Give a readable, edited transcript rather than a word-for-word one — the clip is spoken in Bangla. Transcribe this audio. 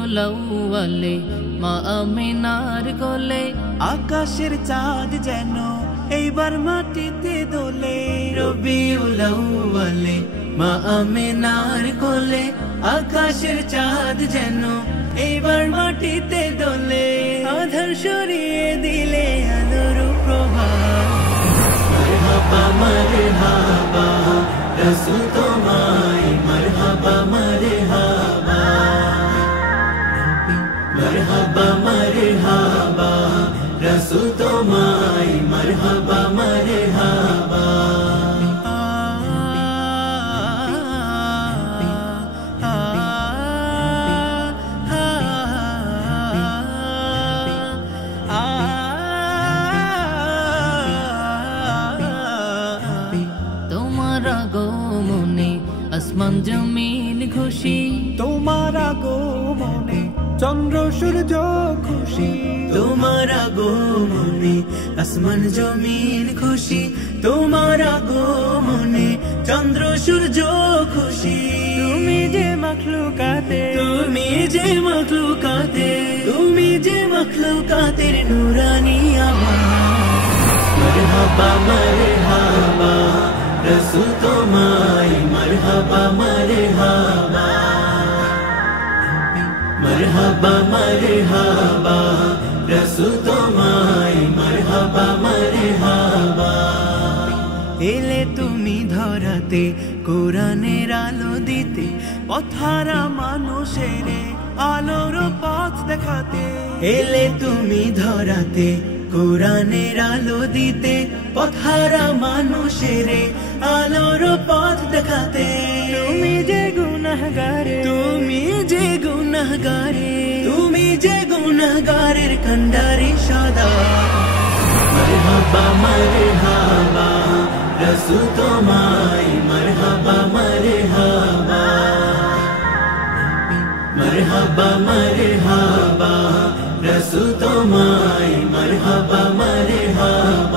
আউয়ালে মা আমিনার কোলে আকাশের চাঁদ যেন এইবার মাটিতে দোলে। রবিউল আউয়ালে মা আমিনার কোলে আকাশের চাঁদ যেন এইবার মাটিতে দোলে। আধার সরিয়ে দিলে আলোর প্রভাত। মারহাবা মারহাবা রাসূল তোমায় মারহাবা মারহাবা। মারহাবা মারহাবা রাসূল তোমায় মারহাবা মারহাবা। তোমার আগমনে আসমান জমিন খুশি। তোমার আগমনে চন্দ্র সূর্য খুশি। তোমার আগমনে আসমান জমিন খুশি। তোমার আগমনে চন্দ্র সূর্য খুশি। তুমি যে মখলুকাতে, তুমি যে মখলুকাতে, তুমি যে মখলুকাতের নূরানী আভাস। মারহাবা মারহাবা রাসূল তোমায় মারহাবা মারহাবা। মারহাবা মারহাবা রাসূল তোমায় মারহাবা মারহাবা। এলে তুমি ধরাতে কোরআনের আলো দিতে, পথহারা মানুষের আলোর পথ দেখাতে। এলে তুমি ধরাতে কোরআনের আলো দিতে, পথহারা মানুষের আলোর পথ দেখাতে। তুমি যে গুনাহগারে, তুমি যে গুনাহগারে, তুমি যে গুনাহগারের কান্ডারি সদা। মারহাবা মারহাবা রাসূল তোমায় মারহাবা মারহাবা। মারহাবা মারহাবা রাসূল তোমায় মারহাবা মারহাবা।